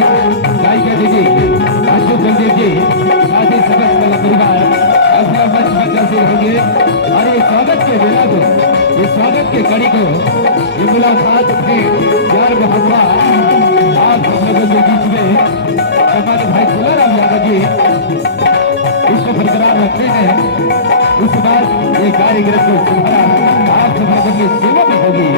गायिका दीदी अशोक बलदेव जी, साथ ही समस्त कला परिवार अपना मंच में करते होंगे। और ये स्वागत के बेला को, ये स्वागत के कड़ी को, ये मुलाकात के प्यार मोहब्बत आप हम लोगों के बीच में हमारे भाई तुलाराम यादव जी इसको बरकरार रखते हैं। उसके बाद ये कार्यक्रम को तुम्हारा आप सब लोगों की सेवा में होगी।